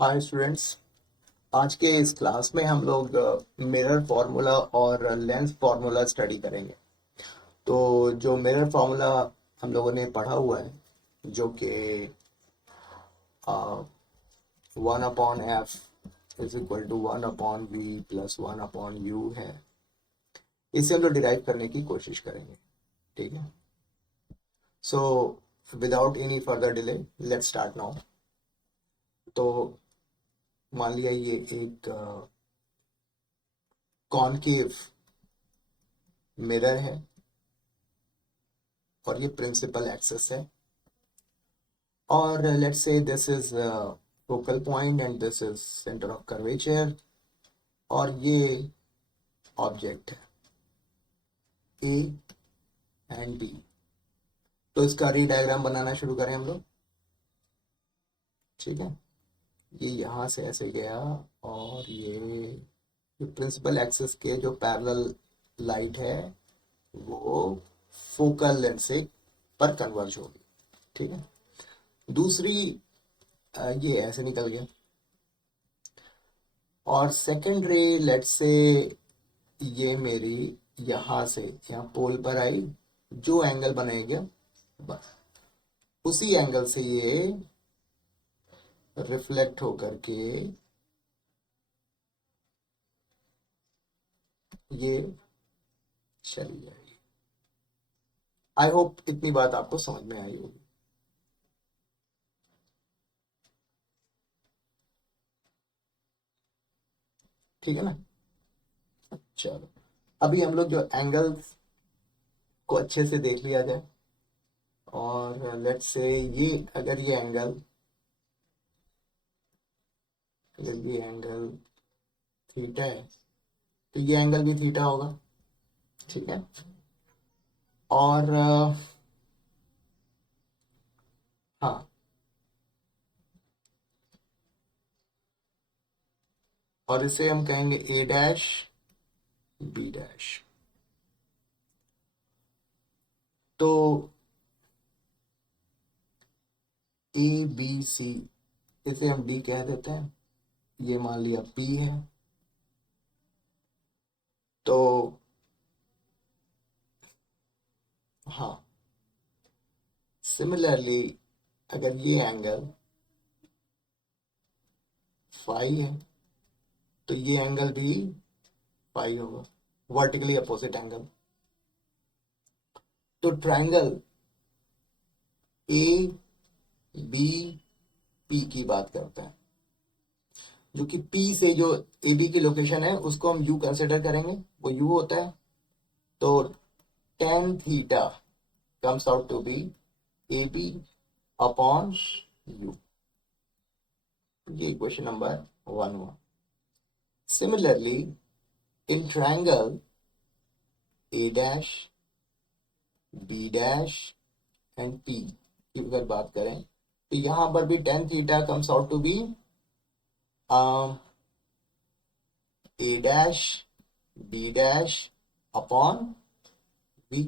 Hi students. आज के इस क्लास में हम लोग मिरर फार्मूला और लेंस फार्मूला स्टडी करेंगे। तो जो मिरर फार्मूला हम लोगों ने पढ़ा हुआ है, जो कि 1/f = 1/v + 1/u है, इसे हम लोग डिराइव करने की कोशिश करेंगे। ठीक है। So without any further delay let's start now. तो मान लिया ये एक कॉनकेव मिरर है और ये प्रिंसिपल एक्सिस है, और let's say this is focal point and this is center of curvature, और ये ऑब्जेक्ट है ए एंड बी। तो इसका री डायग्राम बनाना शुरू करें हम लोग। ठीक है। ये यहाँ से ऐसे गया और ये प्रिंसिपल एक्सिस के जो पैरेलल लाइट है वो फोकल लेंथ से पर कन्वर्ज होगी। ठीक है। दूसरी ये ऐसे निकल गया, और सेकेंड रे लेट्स से ये मेरी यहाँ से यहाँ पोल पर आई, जो एंगल बनेगा बस उसी एंगल से ये रिफ्लेक्ट होकर के ये चली जाएगी। आई होप इतनी बात आपको समझ में आई होगी। ठीक है ना। चलो, अभी हम लोग जो एंगल्स को अच्छे से देख लिया जाए, और लेट्स से ये अगर ये एंगल थीटा है, तो ये एंगल भी थीटा होगा। ठीक है। और हाँ, और इसे हम कहेंगे ए डैश बी डैश। तो ए बी सी, इसे हम डी कह देते हैं, ये मान लिया पी है। तो हाँ, सिमिलरली अगर ये एंगल फाई है, तो ये एंगल भी फाई होगा, वर्टिकली अपोजिट एंगल। तो ट्रायंगल ए बी पी की बात करते हैं, जो कि पी से जो ए बी की लोकेशन है उसको हम यू कंसिडर करेंगे, वो यू होता है। तो tan theta comes out to be AB upon U। ये क्वेश्चन नंबर 1 हुआ। Similarly in triangle A dash B dash and P की अगर बात करें, तो यहां पर भी tan theta comes out to be A dash B dash upon B।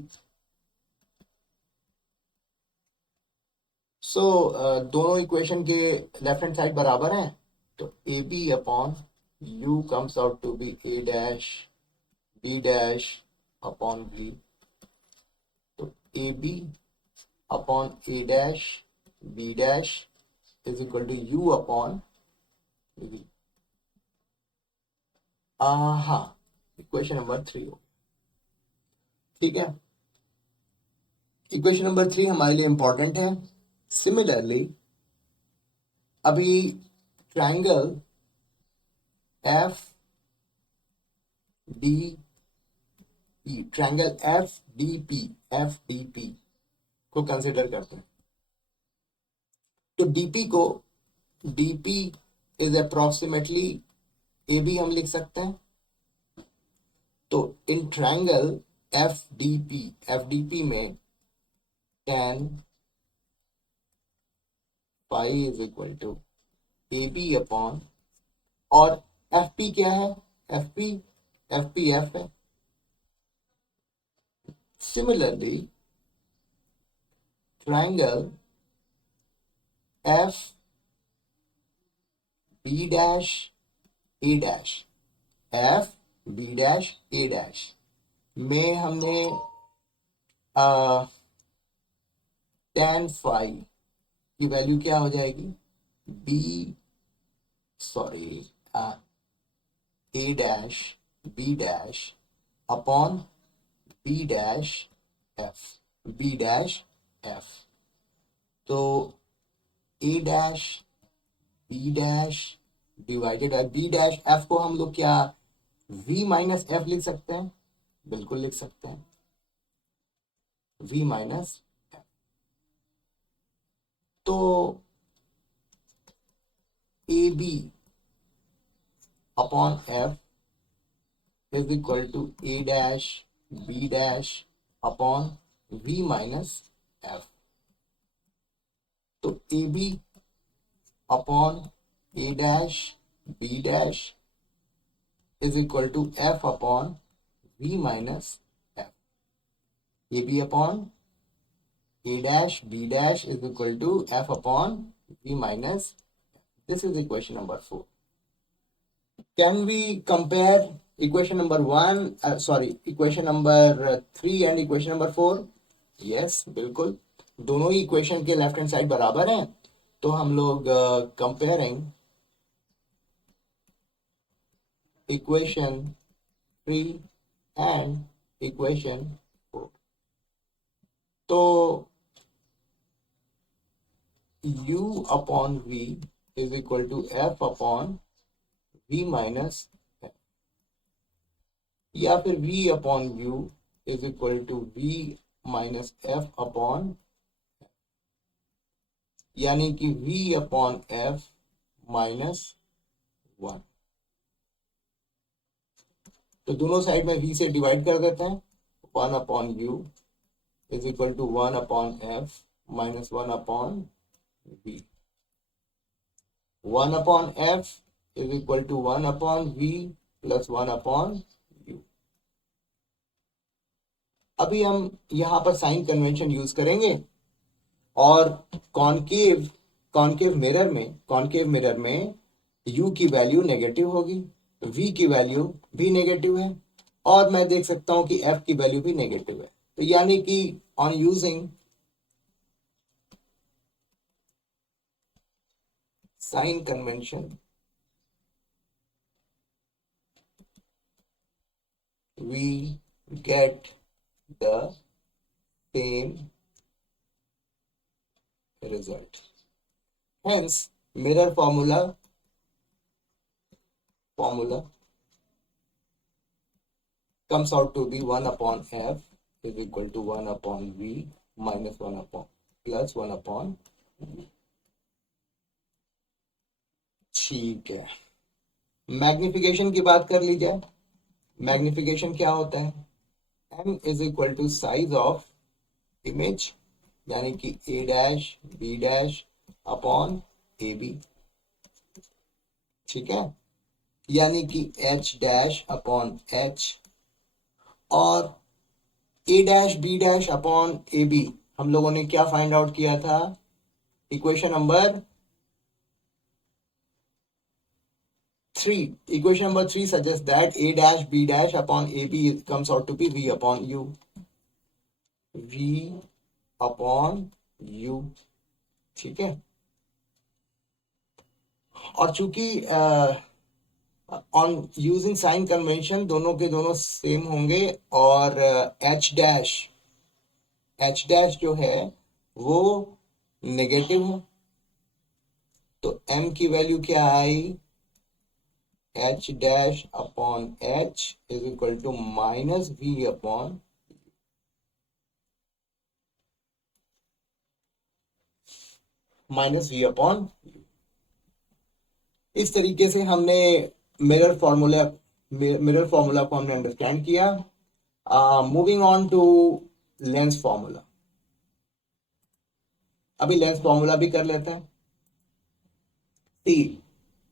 So दोनों इक्वेशन के लेफ्ट हैंड साइड बराबर हैं, तो A B upon U comes out to be A dash B dash upon B. तो A B upon A dash B dash is equal to U upon B. हाँ, equation number 3 हो। ठीक है। Equation number 3 हमारे लिए important है। Similarly अभी triangle F D P, triangle F D P को कंसिडर करते हैं। तो डीपी को, DP is approximately A B हम लिख सकते हैं। तो इन ट्रायंगल एफ डी पी में tan pi is equal to A B upon, और एफ पी क्या है, एफ पी एफ है। Similarly triangle F B dash A dash, F B dash A dash में हमने tan फाई की value क्या हो जाएगी, B sorry A dash B dash upon B dash F, B dash F. तो A dash B dash divided by B dash F को हम लोग क्या v माइनस एफ लिख सकते हैं, बिल्कुल लिख सकते हैं, v माइनस एफ। तो A B upon F is equal to A dash B dash upon v minus F. तो A B upon A dash B dash is equal to F upon v minus F. A B upon A dash B dash is equal to F upon v minus. This is equation number 4. Can we compare equation number 1, equation number 3 and equation number 4? Yes, बिल्कुल। दोनों ही equation के left hand side बराबर हैं, तो हम लोग comparing equation 3 and equation 4। तो u upon v is equal to f upon v minus f, या फिर v upon u is equal to v minus f upon, यानी कि v अपॉन f माइनस 1। तो दोनों साइड में v से divide कर देते हैं, 1 upon u is equal to 1 upon f minus 1 upon v। 1 upon f is equal to 1 upon v plus 1 upon u। अभी हम यहां पर साइन कन्वेंशन यूज करेंगे और कॉनकेव मिरर में u की वैल्यू नेगेटिव होगी, v की वैल्यू भी नेगेटिव है, और मैं देख सकता हूं कि f की वैल्यू भी नेगेटिव है। तो यानी कि on using sign convention, we get the same result. Hence, mirror formula comes out to be 1 upon f is equal to 1 upon v minus 1 upon plus 1 upon v। ठीक है, magnification की बात कर ली जाए। मैग्निफिकेशन क्या होता है, m is equal to size of image, यानी कि a dash b dash upon A B. ठीक है, यानी कि h डैश अपॉन h, और a dash b dash upon A B हम लोगों ने क्या फाइंड आउट किया था, equation number 3। Equation number 3 suggests that a dash b dash upon ab comes out to be v upon u, v upon u। ठीक है, और चूंकि ऑन यूजिंग साइन कन्वेंशन दोनों के दोनों सेम होंगे, और h डैश जो है वो नेगेटिव है, तो m की वैल्यू क्या आई, h dash upon h is equal to minus v upon, minus v upon. इस तरीके से हमने मिरर फॉर्मूला को हमने अंडरस्टैंड किया। Moving on to lens formula, अभी लेंस फॉर्मूला भी कर लेते हैं।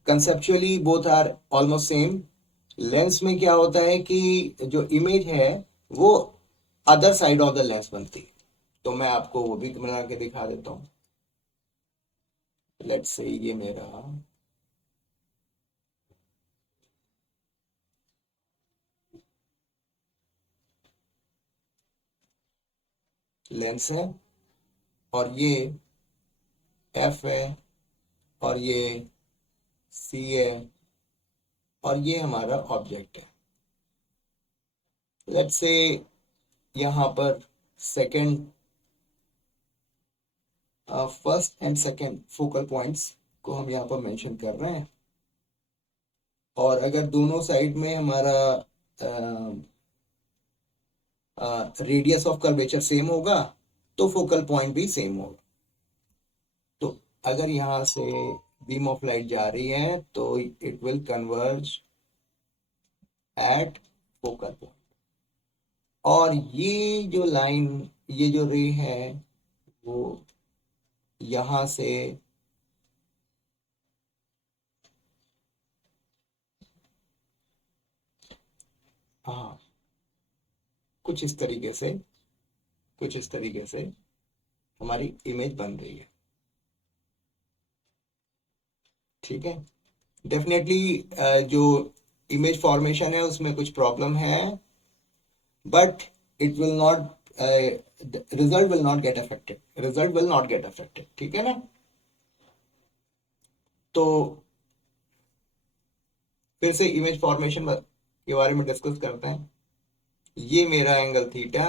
Conceptually both are almost same. Lens में क्या होता है कि जो इमेज है वो other side of the lens बनती है, तो मैं आपको वो भी बना के दिखा देता हूं। लेट्स से ये मेरा लेंस है, और ये एफ है, और ये सी है, और ये हमारा ऑब्जेक्ट है। लेट्स से यहाँ पर second, first and second focal points को हम यहाँ पर मेंशन कर रहे हैं, और अगर दोनों साइड में हमारा रेडियस ऑफ कर्वेचर सेम होगा तो फोकल पॉइंट भी सेम होगा। तो अगर यहाँ से बीम ऑफ लाइट जा रही है तो it will converge eight focal point, और ये जो लाइन, ये जो रे है वो यहाँ से हाँ कुछ इस तरीके से, कुछ इस तरीके से हमारी इमेज बन रही है। ठीक है, डेफिनेटली जो इमेज फॉर्मेशन है उसमें कुछ प्रॉब्लम है, but it will not, result will not get affected, result will not get affected. ठीक है ना। तो फिर से इमेज फॉर्मेशन के बारे में डिस्कस करते हैं। ये मेरा एंगल थीटा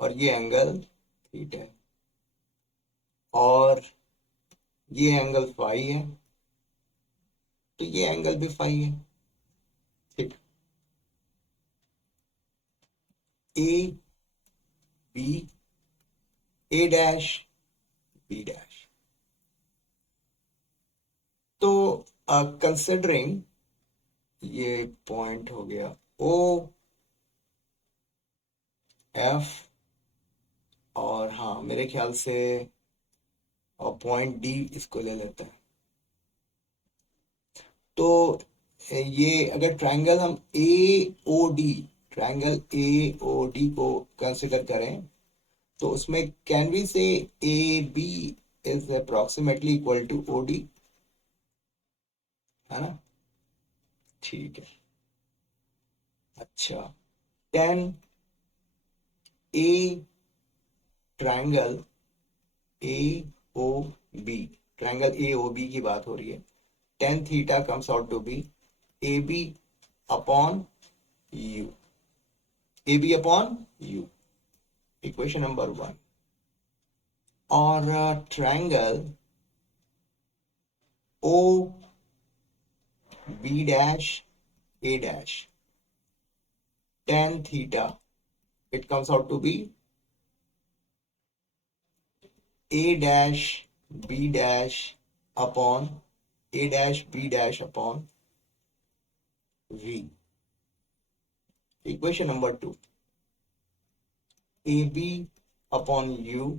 और ये एंगल थीटा है, और ये एंगल फाई है, तो ये एंगल भी फाई है। ठीक, A B, A dash B dash. तो कंसिडरिंग ये पॉइंट हो गया ओ एफ, और हाँ मेरे ख्याल से और पॉइंट डी इसको ले लेते हैं। तो ये अगर ट्रायंगल हम A O D, triangle A O D को कंसिडर करें तो उसमें can we say A B is approximately equal to O D, है ना। ठीक है, अच्छा, tan A triangle A O B, triangle A O B की बात हो रही है, tan theta comes out to be A B upon U, A B upon U, equation number one. और triangle O B dash A dash, tan theta, it comes out to be a dash b dash upon a dash b dash upon v, equation number two, ab upon u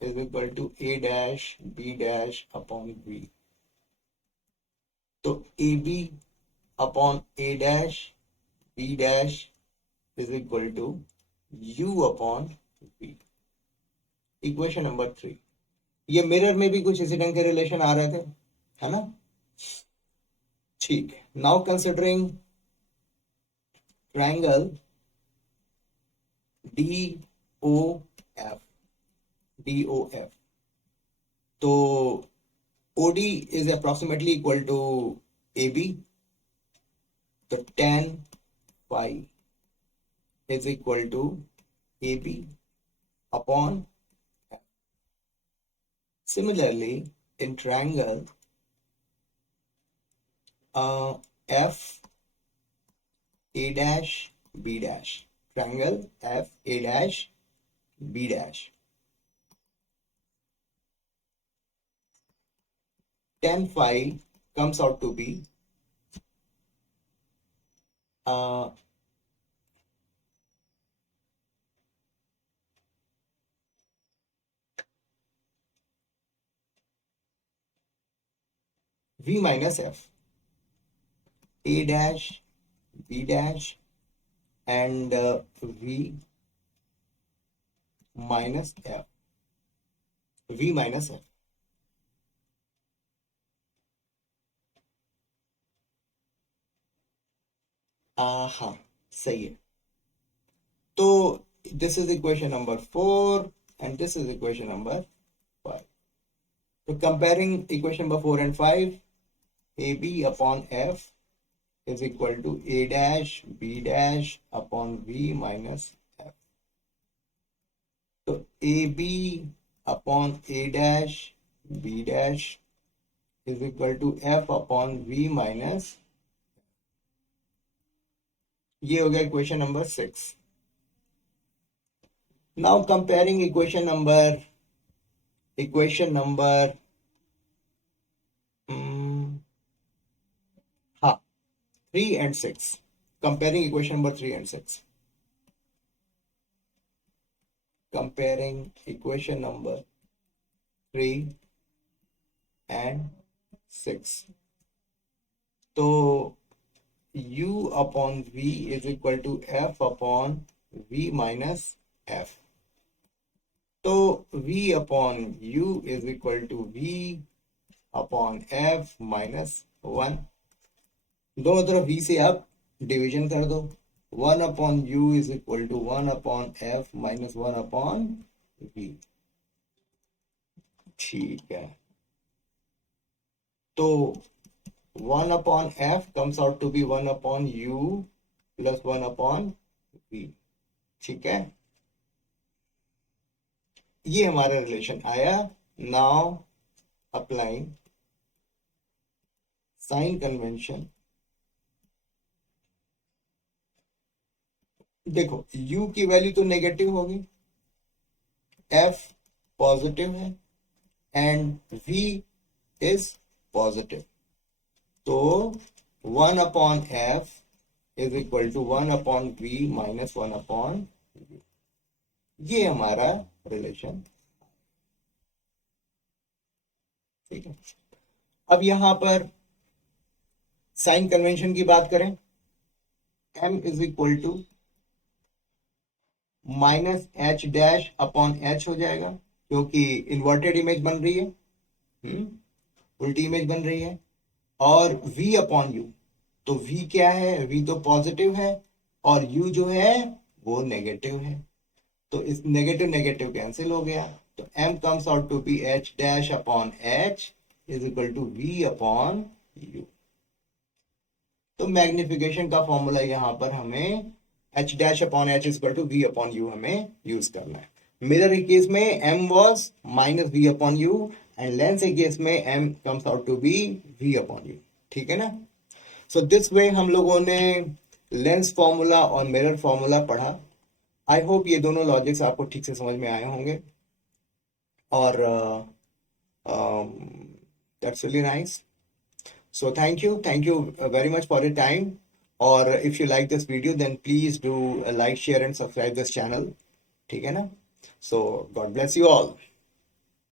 is equal to a dash b dash upon v, तो ab upon a dash b dash is equal to u upon v, equation number three. ये mirror में भी कुछ इसी ढंग के relation आ रहे थे, है ना। ठीक है, now considering triangle D O F, D O F, तो OD is approximately equal to AB, तो tan phi is equal to AB upon F. Similarly, in triangle F A dash B dash, triangle F A dash B dash, tan phi comes out to be uh, V minus F, A dash B dash and V minus F, V minus F। हाँ, सही है। तो this is equation number 4 and this is equation number 5. So comparing equation number 4 and 5, AB upon F is equal to A dash B dash upon V minus F. So AB upon A dash B dash is equal to F upon V minus, ये हो गया equation number 6. Now comparing equation number हाँ 3 and 6. Comparing equation number 3 and 6. Comparing equation number 3 and 6. तो U upon V is equal to F upon V minus F. तो V upon U is equal to V upon F minus 1. दोनों तरफ V से आप division कर दो. 1 upon U is equal to 1 upon F minus 1 upon V. ठीक है. तो 1 upon F comes out to be 1 upon U plus 1 upon V. ठीक है. ये हमारा रिलेशन आया. Now applying sign convention. देखो U की वैल्यू तो नेगेटिव होगी, F पॉजिटिव है एंड V इज पॉजिटिव. तो 1 upon F is equal to 1 upon V minus 1 upon U. ये हमारा रिलेशन. ठीक है. अब यहां पर साइन कन्वेंशन की बात करें, M is equal to minus H dash upon H हो जाएगा, क्योंकि इन्वर्टेड इमेज बन रही है, उल्टी इमेज बन रही है. और V अपॉन यू, तो V क्या है, V तो पॉजिटिव है और U जो है वो नेगेटिव है. तो इस नेगेटिव नेगेटिव कैंसिल हो गया. तो M comes out to be H dash upon H is equal to V upon U. तो मैग्निफिकेशन का फॉर्मूला यहां पर हमें H dash upon H is equal to V upon U हमें यूज करना है. मिरर के केस में M was minus V upon U and lens के केस में M comes out to be V upon U. ठीक है ना. सो दिस वे हम लोगों ने लेंस फॉर्मूला और मिरर फॉर्मूला पढ़ा. आई होप ये दोनों लॉजिक्स आपको ठीक से समझ में आए होंगे. और that's really nice. So thank you very much for your time. Or if you like this video, then please do like, share and subscribe this channel. ठीक है ना. So God bless you all.